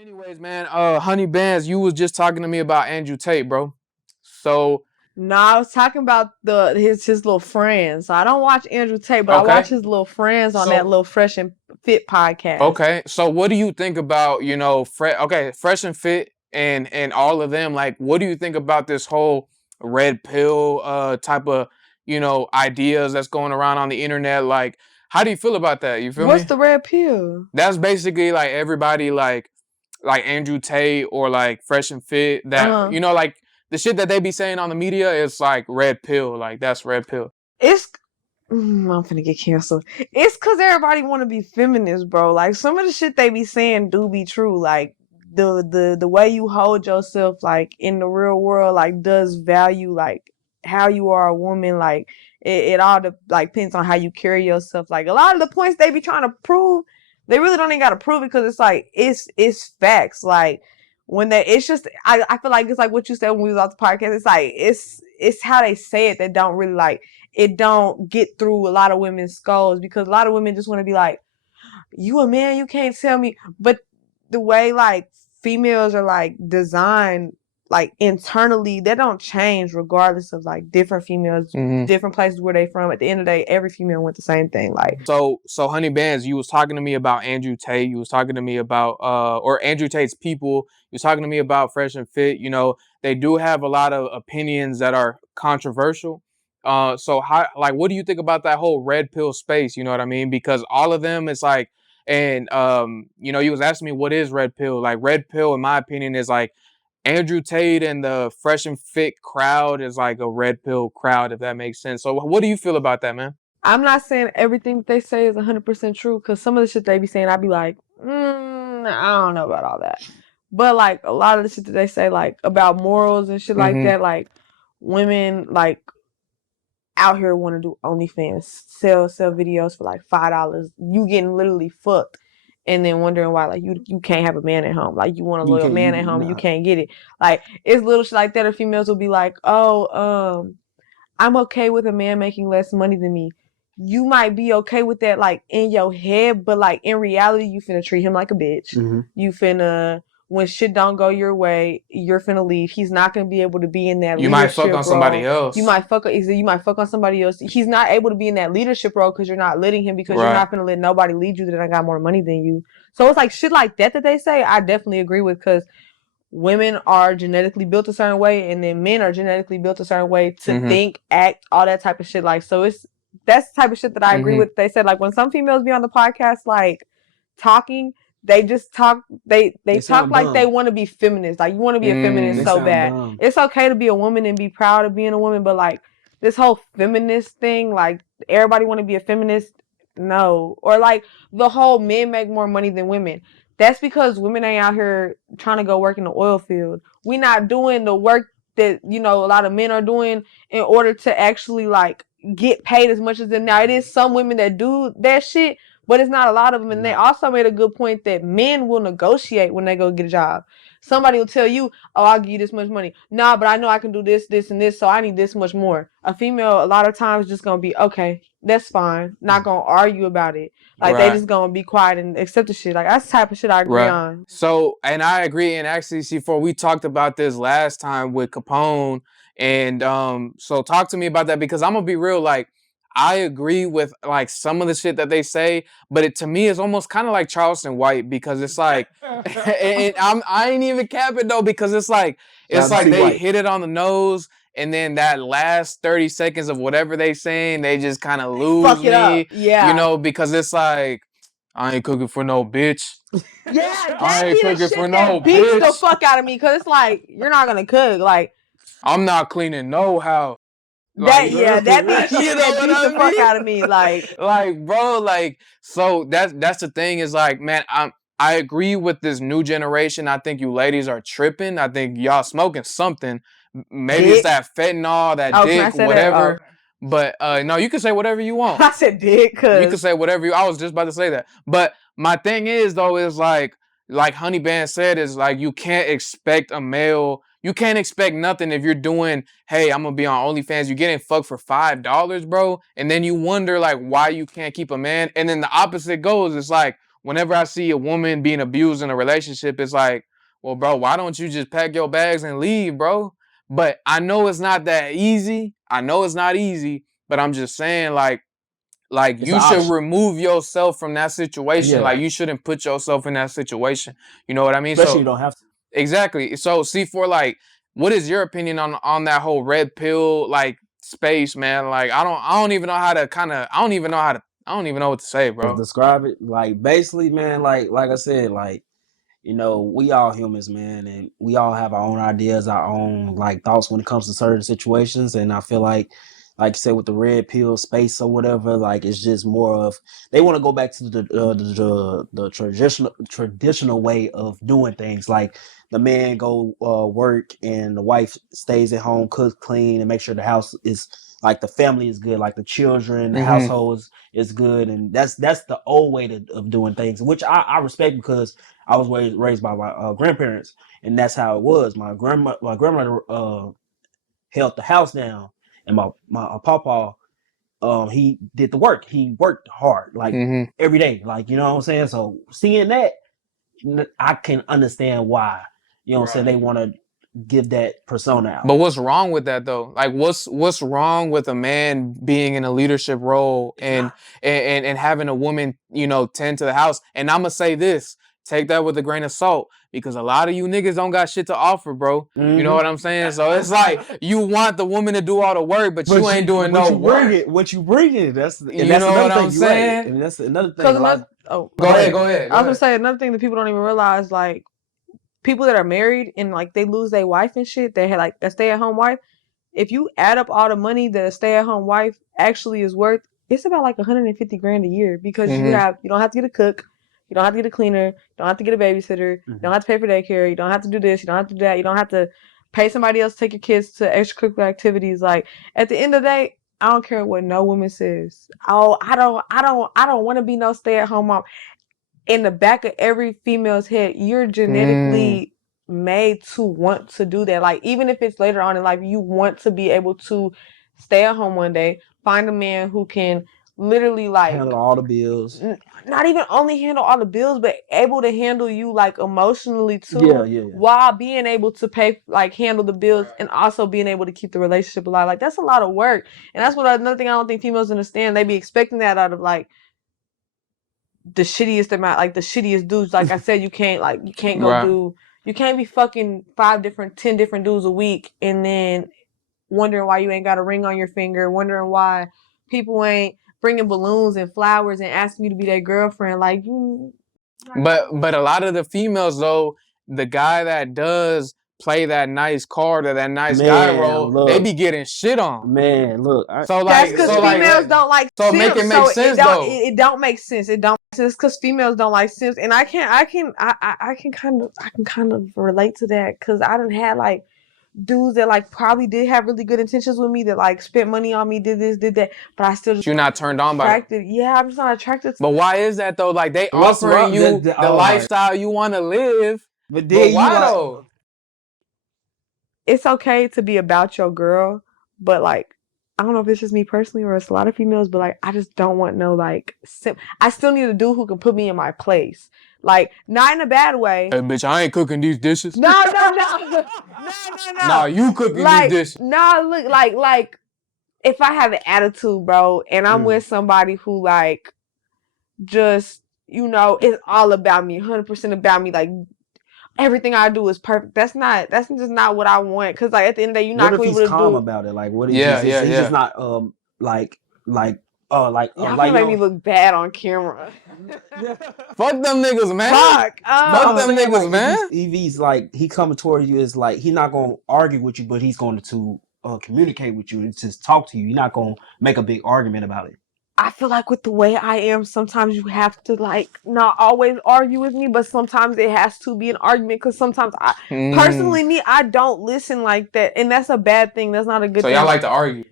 Anyways, man, Hon3y Bandz, you was just talking to me about Andrew Tate, bro. So No, I was talking about his little friends. So I don't watch Andrew Tate, but I watch his little friends on that little Fresh and Fit podcast. Okay, so what do you think about Fresh and Fit and all of them? Like, what do you think about this whole red pill type of ideas that's going around on the internet? Like, how do you feel about that? You feel me? What's the red pill? That's basically like everybody like Andrew Tate or like Fresh and Fit that like the shit that they be saying on the media is like red pill, like that's red pill. I'm finna get canceled. It's cause everybody want to be feminist, bro. Like some of the shit they be saying do be true. Like the way you hold yourself, like in the real world, like does value like how you are a woman. Like it all depends on how you carry yourself. Like a lot of the points they be trying to prove, they really don't even gotta prove it because it's like it's facts. Like when it's just I feel like it's like what you said when we was off the podcast. It's like it's how they say it that don't really like it don't get through a lot of women's skulls because a lot of women just want to be like, you a man, you can't tell me. But the way like females are like designed like internally, they don't change regardless of like different females, different places where they from. At the end of the day, every female went the same thing. Like so Hon3y Bandz, you was talking to me about Andrew Tate, you was talking to me about or Andrew Tate's people, you was talking to me about Fresh and Fit. You know, they do have a lot of opinions that are controversial. So how, like, what do you think about that whole red pill space? You know what I mean? Because all of them is like, and you was asking me what is red pill. Like red pill, in my opinion, is like Andrew Tate and the Fresh and Fit crowd is like a red pill crowd, if that makes sense. So what do you feel about that, man? I'm not saying everything that they say is 100% true because some of the shit they be saying, I'd be like, I don't know about all that. But like a lot of the shit that they say, like about morals and shit like that, like women like out here want to do OnlyFans, sell videos for like $5. You getting literally fucked, and then wondering why like you can't have a man at home. Like you want a loyal man at home, you can't get it. Like it's little shit like that. Or females will be like, oh, I'm okay with a man making less money than me. You might be okay with that like in your head, but like in reality, you finna treat him like a bitch. You finna, when shit don't go your way, you're finna leave. He's not gonna be able to be in that you leadership might fuck on somebody else. You might fuck on somebody else. He's not able to be in that leadership role because you're not letting him, because you're not gonna let nobody lead you that I got more money than you. So it's like shit like that they say, I definitely agree with, because women are genetically built a certain way, and then men are genetically built a certain way to think, act, all that type of shit. Like, so that's the type of shit that I agree with. They said like when some females be on the podcast like talking, they just talk. They talk like they want to be feminists. Like you want to be a feminist so bad. Dumb. It's okay to be a woman and be proud of being a woman, but like this whole feminist thing, like everybody want to be a feminist. No, or like the whole men make more money than women. That's because women ain't out here trying to go work in the oil field. We not doing the work that, a lot of men are doing in order to actually like get paid as much as them. Now it is some women that do that shit, but it's not a lot of them. And they also made a good point that men will negotiate when they go get a job. Somebody will tell you, oh, I'll give you this much money. Nah, but I know I can do this, this, and this, so I need this much more. A female, a lot of times, just going to be, okay, that's fine. Not going to argue about it. Like, they just going to be quiet and accept the shit. Like, that's the type of shit I agree on. So, and I agree. And actually, C4, we talked about this last time with Capone. And so talk to me about that, because I'm going to be real, like, I agree with like some of the shit that they say, but it to me is almost kind of like Charleston White, because it's like, and I ain't even capping though, because it's like they hit it on the nose, and then that last 30 seconds of whatever they saying, they just kind of lose me. Yeah, because it's like, I ain't cooking for no bitch. Yeah, I ain't cooking for no bitch. Beats the fuck out of me, because it's like, you're not gonna cook. Like, I'm not cleaning no house. That means beats the fuck out of me. Like bro, like, so that's the thing, is like, man, I agree with this new generation. I think you ladies are tripping. I think y'all smoking something. Maybe dick. It's that fentanyl, that dick, whatever. But no, you can say whatever you want. I said dick, cause you can say whatever I was just about to say that. But my thing is though, is like Hon3y Bandz said, is like, you can't expect a male. You can't expect nothing if you're doing, hey, I'm going to be on OnlyFans. You're getting fucked for $5, bro. And then you wonder, like, why you can't keep a man. And then the opposite goes. It's like, whenever I see a woman being abused in a relationship, it's like, well, bro, why don't you just pack your bags and leave, bro? But I know it's not that easy. I know it's not easy, but I'm just saying, like It's an you should option. remove yourself from that situation. Yeah. Like you shouldn't put yourself in that situation. You know what I mean? Especially So you don't have to. exactly. So C4, like, what is your opinion on that whole red pill like space, man? Like I don't even know how to I don't even know what to say, bro. Describe it. Like basically, man, like I said, like, you know, we all humans, man, and we all have our own ideas, our own like thoughts when it comes to certain situations. And I feel like you said, with the red pill space or whatever, like it's just more of they want to go back to the traditional way of doing things. Like the man go work and the wife stays at home, cook, clean, and make sure the house is like the family is good, like the children, the household is good, and that's the old way of doing things, which I respect because I was raised by my grandparents, and that's how it was. My grandmother held the house down, and my papa he did the work. He worked hard, like every day, like, you know what I'm saying. So seeing that, I can understand why, you know what I'm saying, they want to give that persona out. But what's wrong with that though? Like what's wrong with a man being in a leadership role and having a woman, you know, tend to the house? And I'm gonna say this, take that with a grain of salt, because a lot of you niggas don't got shit to offer, bro. You know what I'm saying? So it's like you want the woman to do all the work, but you ain't doing no work. What you bring it, that's you know what I'm saying? Right. And that's another thing. Go ahead. I was gonna say another thing that people don't even realize, like people that are married and like they lose their wife and shit, they had like a stay-at-home wife. If you add up all the money that a stay-at-home wife actually is worth, it's about like 150 grand a year, because you don't have to get a cook, you don't have to get a cleaner, you don't have to get a babysitter, you don't have to pay for daycare, you don't have to do this, you don't have to do that, you don't have to pay somebody else to take your kids to extracurricular activities. Like at the end of the day, I don't care what no woman says. Oh, I don't want to be no stay-at-home mom. In the back of every female's head, you're genetically made to want to do that. Like even if it's later on in life, you want to be able to stay at home one day, find a man who can literally like handle all the bills. Not even only handle all the bills, but able to handle you like emotionally too. Yeah. While being able to pay, like handle the bills, and also being able to keep the relationship alive. Like that's a lot of work. And that's what another thing I don't think females understand. They be expecting that out of like the shittiest amount, like the shittiest dudes. Like I said, you can't you can't be fucking 10 different dudes a week and then wondering why you ain't got a ring on your finger, wondering why people ain't bringing balloons and flowers and asking you to be their girlfriend. Like you. But a lot of the females though, the guy that does play that nice card or that nice guy role, they be getting shit on. Man, look. That's because females don't like simps. So make it make sense though. It don't make sense. It don't make sense because females don't like simps, and I can kind of relate to that because I done had like dudes that like probably did have really good intentions with me, that like spent money on me, did this, did that, but I still just you're not turned on by it. Yeah, I'm just not attracted to. But why is that though? Like they offering you the lifestyle you want to live, but why though? It's okay to be about your girl, but like I don't know if it's just me personally or it's a lot of females, but like I just don't want no like simp. I still need a dude who can put me in my place. Like, not in a bad way. Hey, bitch, I ain't cooking these dishes. No. Nah, you cooking these dishes. No, look, like, if I have an attitude, bro, and I'm with somebody who, like, just, you know, it's all about me, 100% about me, like, everything I do is perfect. That's just not what I want. Because, like, at the end of the day, you're not going to be able to do. What if he's calm about it? Like, what if he's just not, y'all gonna make me look bad on camera. Fuck them niggas, man. Fuck them niggas, man. If he's like, he coming towards you, is like, he's not gonna argue with you, but he's going to communicate with you and just talk to you. You're not gonna make a big argument about it. I feel like with the way I am, sometimes you have to like not always argue with me, but sometimes it has to be an argument because sometimes personally me, I don't listen like that, and that's a bad thing. That's not a good thing. So y'all like to argue?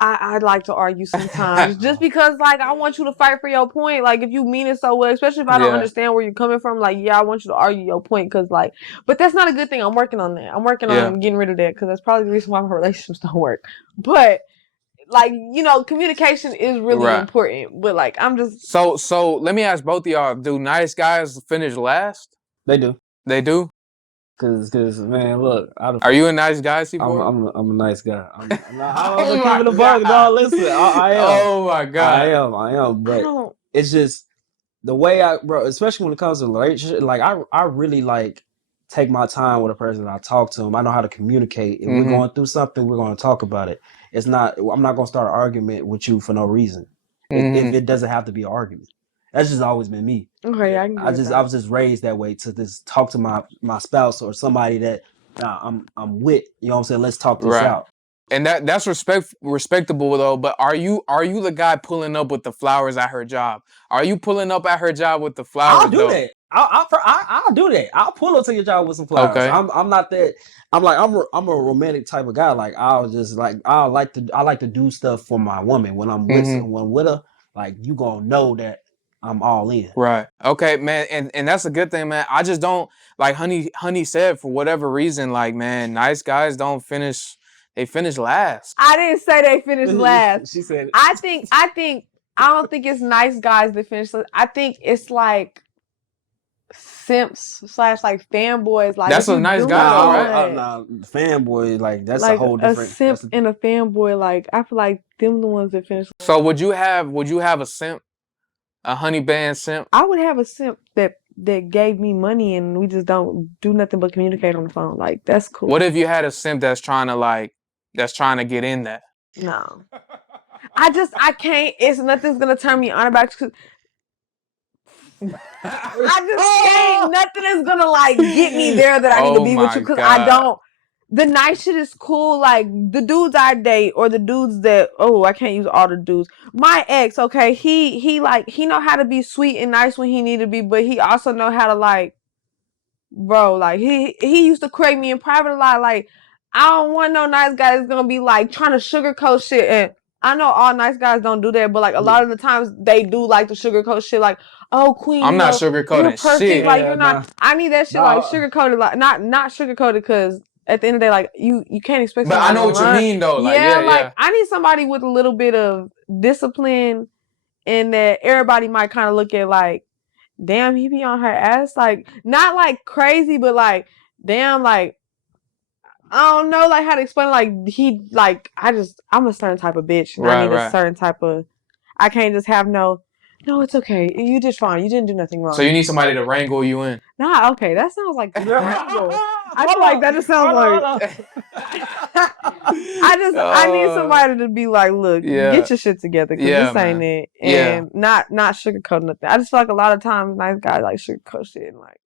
I like to argue sometimes just because like I want you to fight for your point. Like if you mean it so well, especially if I don't understand where you're coming from, like I want you to argue your point because like, but that's not a good thing. I'm working on that. I'm working on getting rid of that because that's probably the reason why my relationships don't work. But like, you know, communication is really important. But like, I'm just so. Let me ask both of y'all: do nice guys finish last? They do. They do. Cause man, look, Are you a nice guy, C4? I'm a nice guy. I'm Oh keep my it a bug, God. dog. Listen, I am. Oh my God. I am. But it's just the way bro, especially when it comes to relationship, like I really like take my time with a person. I talk to them. I know how to communicate. If we're going through something, we're going to talk about it. I'm not going to start an argument with you for no reason. If it doesn't have to be an argument. That's just always been me. Okay, I was just raised that way to just talk to my spouse or somebody that I'm with. You know what I'm saying? Let's talk this out. And that's respectable though. But are you the guy pulling up with the flowers at her job? Are you pulling up at her job with the flowers? I'll do that. I'll do that. I'll pull up to your job with some flowers. Okay. I'm not that. I'm a romantic type of guy. Like I like to do stuff for my woman when I'm with someone with her. Like you gonna know that I'm all in. Right. Okay, man. And that's a good thing, man. I just don't like Honey said for whatever reason, like, man, nice guys don't finish. They finish last. I didn't say they finished last. She said it. I don't think it's nice guys that finish last. I think it's like simps / like fanboys. Like that's a nice guy, though, right? Nah, fanboy, like that's like a whole different. A simp and a fanboy, like I feel like them the ones that finish. So would you have a simp, a Hon3y Bandz simp? I would have a simp that gave me money and we just don't do nothing but communicate on the phone. Like that's cool. What if you had a simp that's trying to get in that? No, I can't. It's nothing's gonna turn me on about you. I just can't. Nothing is gonna like get me there that I need to be with you because I don't. The nice shit is cool. Like the dudes I date or the dudes that I can't use all the dudes. My ex, okay, he know how to be sweet and nice when he need to be, but he also know how to like, bro. Like he used to correct me in private a lot. Like I don't want no nice guy that's gonna be like trying to sugarcoat shit. And I know all nice guys don't do that, but like a lot of the times they do like to sugarcoat shit. Like, oh queen, I'm not sugarcoating shit. Like you're not. I need that shit like sugarcoated, like not sugarcoated because at the end of the day, like you can't expect. But I know what you mean though. Like, yeah. I need somebody with a little bit of discipline, and that everybody might kind of look at like, damn, he be on her ass, like not like crazy, but like, damn, like. I don't know like how to explain like I'm a certain type of bitch and I need a certain type of I can't just have no it's okay. You did fine. You didn't do nothing wrong. So you need somebody to wrangle you in. Nah, okay. That sounds like I feel like that just sounds like I need somebody to be like, look, get your shit together because this ain't it. And not sugarcoat nothing. I just feel like a lot of times nice guys like sugarcoat shit and like